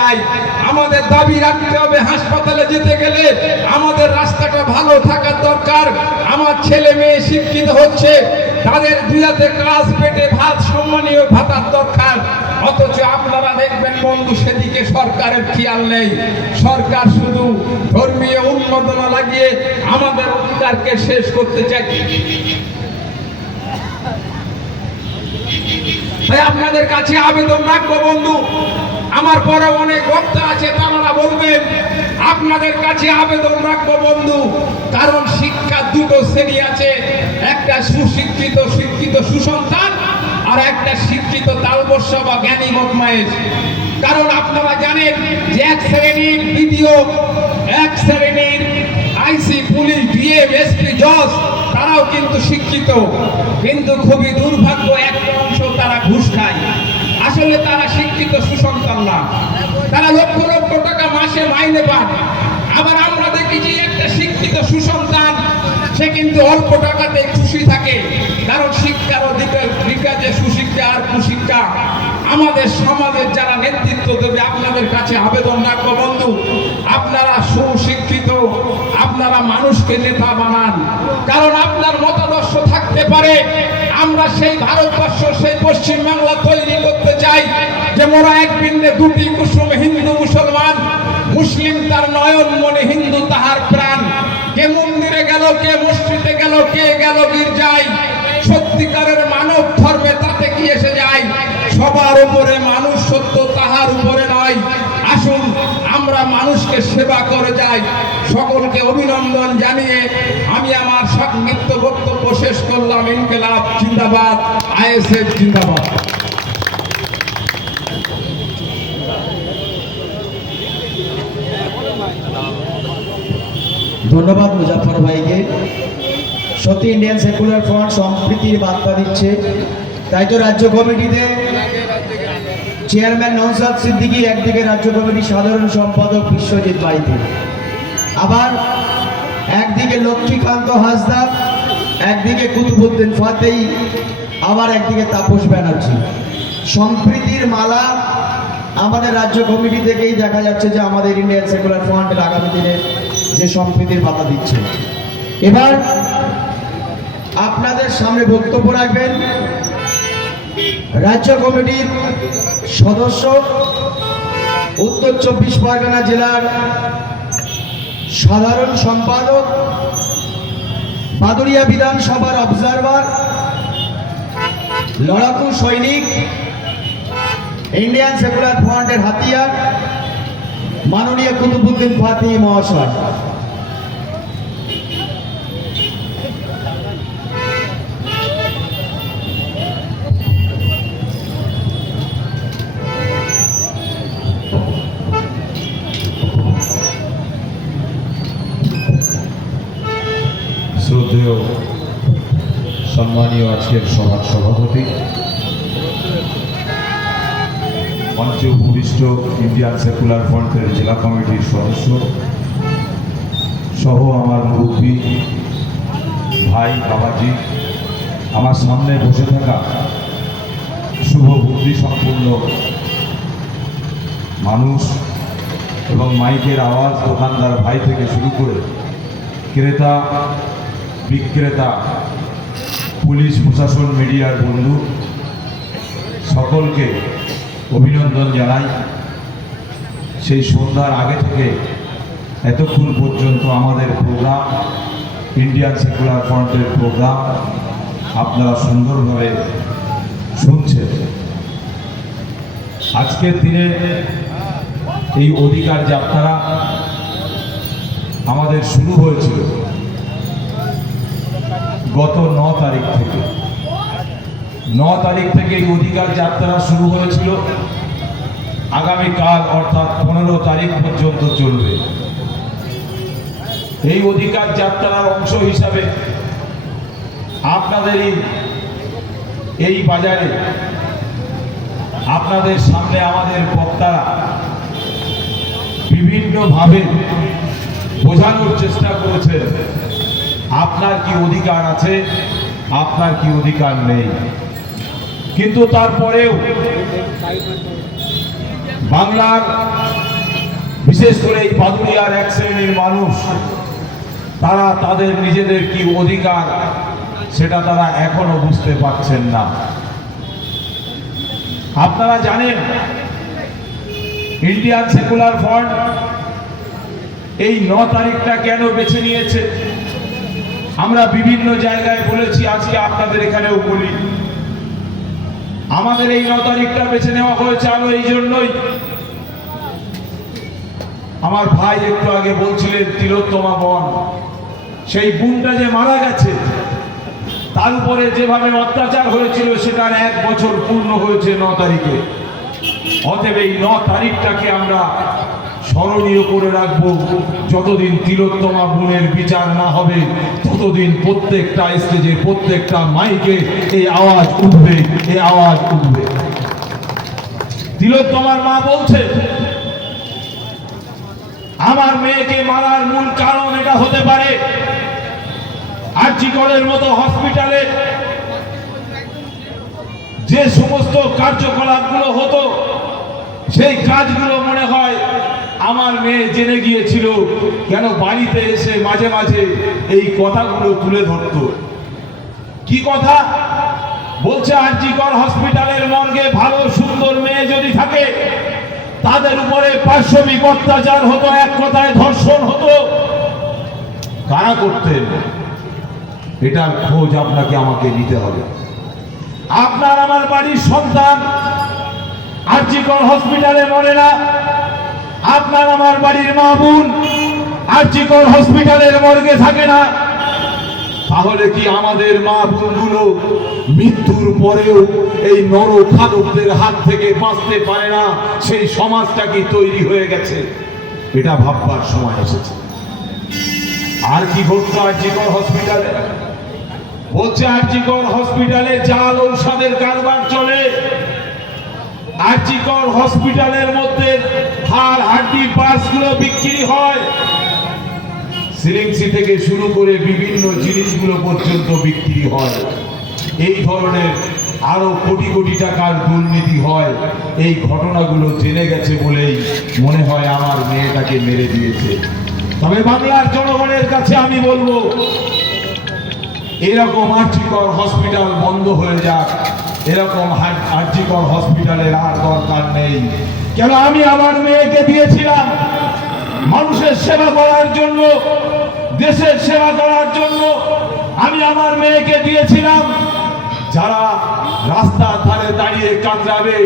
চাই। আমাদের দাবি রাখতে হবে, হাসপাতালে যেতে গেলে আমাদের রাস্তাটা ভালো থাকার দরকার। আমার ছেলে মেয়ে শিক্ষিত হচ্ছে, তাদের দুই হাতে কাজ, পেটে ভাত, সম্মানীয় ভাতার দরকার। অথচ আপনারা দেখবেন বন্ধু, সেদিকে সরকারের খেয়াল নেই। সরকার শুধু ধর্মীয় উন্মাদনা লাগিয়ে আমাদের অধিকারকে শেষ করতে চায়। তাই আপনাদের কাছে আবেদন রাখবো বন্ধু, আমার পরে অনেক বক্তা আছে, তারা বলবেন। আপনাদের কাছে আবেদন রাখবো বন্ধু, কারণ শিক্ষা দুটো শ্রেণী আছে, একটা সুশিক্ষিত শিক্ষিত সুসন্তান, আর একটা শিক্ষিত তালবস্য বা জ্ঞানী বদমাইশ। কারণ আপনারা জানেন যে এক শ্রেণীর বিডিও, এক শ্রেণীর আইসি, পুলিশ, ডিএম, এসপি, জজ, তারাও কিন্তু শিক্ষিত, কিন্তু খুবই দুর্ভাগ্য একটা অংশ তারা ঘুষ খায়। আসলে তারা শিক্ষিত সুসন্তান না, তারা লক্ষ লক্ষ টাকা মাসে মাইনে পান। আবার আমরা দেখি যে একটা শিক্ষিত সুসন্তান, সে কিন্তু অল্প টাকাতে খুশি থাকে, কারণ শিক্ষার অধিকার যে সুশিক্ষা আর কুশিক্ষা। আমাদের সমাজের যারা নেতৃত্ব দেবে, আপনাদের কাছে আবেদন রাখবো বন্ধু, আপনারা সুশিক্ষিত, আপনারা মানুষকে নেতা বানান। কারণ আপনার মতাদর্শ থাকতে পারে, আমরা সেই ভারতবর্ষ, সেই পশ্চিম বাংলা তৈরি করতে চাই যে মোরা এক পিণ্ডে দুটি কুসুম, হিন্দু মুসলমান, মুসলিম তার নয়ন মনে, হিন্দু তাহার প্রাণ। কে মন্দিরে গেল, কে মসজিদে গেল, কে গেল গির্জায়, সত্যিকারের মানব ধর্মে তাতে কি এসে যায়? সবার উপরে মানুষ সত্য, তাহার উপরে নয়। আসুন আমরা মানুষকে সেবা করে যাই। সকলকে অভিনন্দন জানিয়ে আমি আমার সংক্ষিপ্ত বক্তব্য শেষ করলাম। ইনকিলাব জিন্দাবাদ, আইএসএফ জিন্দাবাদ। ধন্যবাদ মুজাফর ভাইকে। সত্যি ইন্ডিয়ান সেকুলার ফ্রন্ট সম্প্রীতির বার্তা দিচ্ছে। তাই তো রাজ্য কমিটিতে চেয়ারম্যান নওশাদ সিদ্দিকী একদিকে, রাজ্য কমিটির সাধারণ সম্পাদক বিশ্বজিৎ বাইতি, আবার একদিকে লক্ষ্মীকান্ত হাসদা, একদিকে কুতুবুদ্দিন ফাতেহি, আবার একদিকে তাপস ব্যানার্জি। সম্প্রীতির মালা আমাদের রাজ্য কমিটি থেকেই দেখা যাচ্ছে যে আমাদের ইন্ডিয়ান সেকুলার ফ্রন্টের আগামী দিনে যে সম্প্রীতির বার্তা দিচ্ছে। এবার আপনাদের সামনে বক্তব্য রাখবেন রাজ্য কমিটির সদস্য, উত্তর 24 পরগনা জেলার সাধারণ সম্পাদক, বাদুড়িয়া বিধানসভার অবজারভার, লড়াকু সৈনিক, ইন্ডিয়ান সেকুলার ফ্রন্টের হাতিয়ার, মাননীয় কুতুবুদ্দিন ফাতেহি মহাশয়। শ্রদ্ধেয় সম্মানীয় আজকের সভার সভাপতি, মঞ্চে উপবিষ্ট ইন্ডিয়ান সেকুলার ফ্রন্টের জেলা কমিটির সদস্য সহ আমার মুরব্বী ভাই, বাবাজি, আমার সামনে বসে থাকা শুভ বুদ্ধি সম্পন্ন মানুষ এবং মাইকের আওয়াজ দোকানদার ভাই থেকে শুরু করে ক্রেতা বিক্রেতা, পুলিশ প্রশাসন, মিডিয়ার বন্ধু, সকলকে অভিনন্দন জানাই। সেই সন্ধ্যার আগে থেকে এতক্ষণ পর্যন্ত আমাদের প্রোগ্রাম, ইন্ডিয়ান সেকুলার ফ্রন্টের প্রোগ্রাম আপনারা সুন্দরভাবে শুনছেন। আজকের দিনে এই অধিকার যাত্রা আমাদের শুরু হয়েছিল গত 9 তারিখ থেকে। 9 তারিখ থেকে এই অধিকার যাত্রা শুরু হয়েছিল, আগামীকাল অর্থাৎ 15 তারিখ পর্যন্ত চলবে। এই অধিকার যাত্রার অংশ হিসাবে আপনাদের এই বাজারে আপনাদের সামনে আমাদের বক্তারা বিভিন্নভাবে বোঝানোর চেষ্টা করেছেন আপনার কি অধিকার আছে, আপনার কি অধিকার নেই। কিন্তু তারপরেও বাংলার বিশেষ করে এই বাদুড়িয়ার এক শ্রেণীর মানুষ, তারা তাদের নিজেদের কি অধিকার সেটা তারা এখনো বুঝতে পারছেন না। আপনারা জানেন ইন্ডিয়ান সেকুলার ফ্রন্ট এই 9 তারিখটা কেন বেছে নিয়েছে? আমরা বিভিন্ন জায়গায় বলেছি, আজকে আপনাদের এখানেও বলি। আমাদের এই 9 তারিখটা বেছে নেওয়া হয়েছে আরো এই জন্যই, আমার ভাই একটু আগে বলছিলেন তিলোত্তমা বন, সেই বোনটা যে মারা গেছে, তার উপরে যেভাবে অত্যাচার হয়েছিল সেটার 1 বছর পূর্ণ হয়েছে 9 তারিখে। অতএব এই 9 তারিখটাকে আমরা স্মরণীয় করে রাখবো। যতদিন তিলোত্তমা বোনের বিচার না হবে ততদিন প্রত্যেকটা স্টেজে, প্রত্যেকটা মাইকে এই আওয়াজ উঠবে, এই আওয়াজ উঠবে। তিলোত্তমার মা বলছে, আমার মেয়েকে মারার মূল কারণ এটা হতে পারে আরজিকরের মতো হসপিটালে যে সমস্ত কার্যকলাপগুলো হতো, সেই কাজগুলো মনে হয় আমার মেয়ে জেনে গিয়েছিল। কেন বাড়িতে এসে মাঝে মাঝে এই কথাগুলো তুলে ধরত। কি কথা বলছে? আরজিকর হসপিটালের মর্গে ভালো সুন্দর মেয়ে যদি থাকে, তাদের উপরে পাশবিক অত্যাচার হতো, এক কথায় ধর্ষণ হতো। কারা করতেন? এটার খোঁজ আপনাকে আমাকে নিতে হবে। আপনার আমার বাড়ির সন্তান আরজিকর হসপিটালে মরে না, আপনার আমার বাড়ির মা বোন আরজিকর হসপিটালের মর্গে থাকে না, তাহলে কি আমাদের মা বোনগুলো মৃত্যুর পরেও এই নরখাদকদের হাত থেকে বাঁচতে পারে না? সেই সমাজটা কি তৈরি হয়ে গেছে? এটা ভাববার সময় এসেছে। আর কি ঘটতো আরজিকর হসপিটালে? বলছে আরজিকর হসপিটালে জাল ঔষধের কারবার চলে। আরজিকর হসপিটালের মধ্যে হাড় হাড্ডি পার্টসগুলো বিক্রি হয়। সিরিঞ্জি থেকে শুরু করে বিভিন্ন জিনিসগুলো পর্যন্ত বিক্রি হয়। এই ধরনের আরো কোটি কোটি টাকার দুর্নীতি হয়। এই ঘটনাগুলো জেনে গেছে বলেই মনে হয় আমার মেয়েটাকে মেরে দিয়েছে। তবে বাংলার জনগণের কাছে আমি বলবো, এরকম আরজিকর হসপিটাল বন্ধ হয়ে যাক, এরকম আরজিকর হসপিটালের আর দরকার নেই। কেন আমি আমার মেয়েকে দিয়েছিলাম মানুষের সেবা করার জন্য, দেশের সেবা করার জন্য। আমি আমার মেয়েকে দিয়েছিলাম যারা রাস্তার ধারে দাঁড়িয়ে কাঁদবে,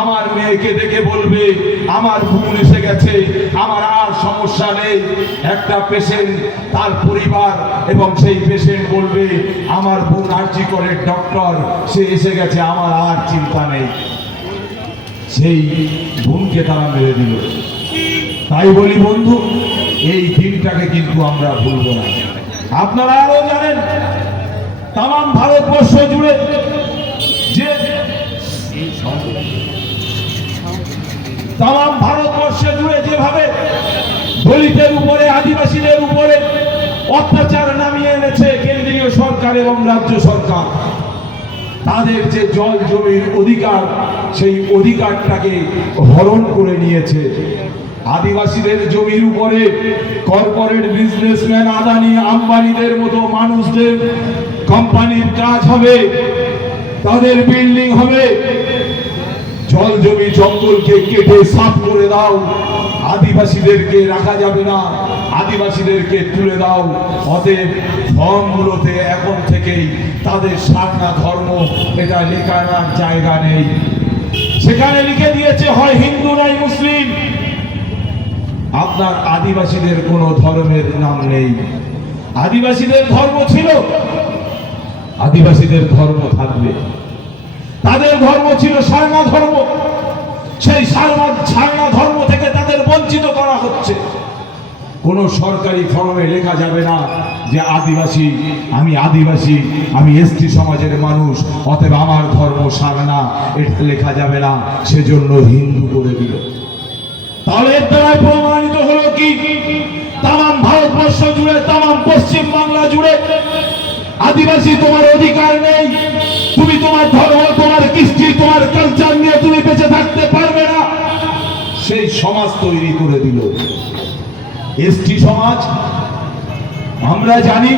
আমার মেয়েকে দেখে বলবে আমার বোন এসে গেছে, আমার আর সমস্যা নেই। একটা পেশেন্ট, তার পরিবার এবং সেই পেশেন্ট বলবে আমার বোন আরজিকরের ডক্টর, সে এসে গেছে, আমার আর চিন্তা নেই। সেই বোনকে তারা মেরে দিল। তাই বলি বন্ধু, এই দিনটাকে কিন্তু আমরা ভুলব না। আপনারা আরো জানেন, তাম ভারতবর্ষ জুড়ে যে তাম ভারতবর্ষে জুড়ে যেভাবে দলিতের উপরে, আদিবাসীদের উপরে অত্যাচার নামিয়ে এনেছে কেন্দ্রীয় সরকার এবং রাজ্য সরকার, তাদের যে জল জমির অধিকার, সেই অধিকারটাকে হরণ করে নিয়েছে। আদিবাসীদের জমির উপরে কর্পোরেট বিজনেসম্যান আদানি আম্বানিদের মতো মানুষদের কোম্পানির কাজ হবে, তাদের বিল্ডিং হবে। জল জমি জঙ্গলকে কেটে সাফ করে দাও, আদিবাসীদেরকে রাখা যাবে না, আদিবাসীদেরকে তুলে দাও। অতএব ফর্মগুলোতে এখন থেকেই তাদের সারনা ধর্ম এটা লেখার জায়গা নেই। সেখানে লিখে দিয়েছে হয় হিন্দু নাই মুসলিম। আপনার আদিবাসীদের কোনো ধর্মের নাম নেই। আদিবাসীদের ধর্ম ছিল, আদিবাসীদের ধর্ম থাকবে। তাদের ধর্ম ছিল সারনা ধর্ম, সেই সারনা ধর্ম থেকে তাদের বঞ্চিত করা হচ্ছে। কোনো সরকারি ফর্মে লেখা যাবে না যে আদিবাসী, আমি এসটি সমাজের মানুষ, অতএব আমার ধর্ম সারনা, এটা লেখা যাবে না, সেজন্য হিন্দু করে দিল। তাহলে এর দ্বারা প্রমাণিত হলো কি, তাম ভারতবর্ষ জুড়ে, তাম পশ্চিম বাংলা জুড়ে আদিবাসী তোমার অধিকার নেই। তুমি তোমার ধর্ম, তোমার কৃষ্টি, তোমার কালচার নিয়ে তুমি বেঁচে থাকতে পারবে না। সেই সমাজ তৈরি করে দিল। এসটি সমাজ আমরা জানি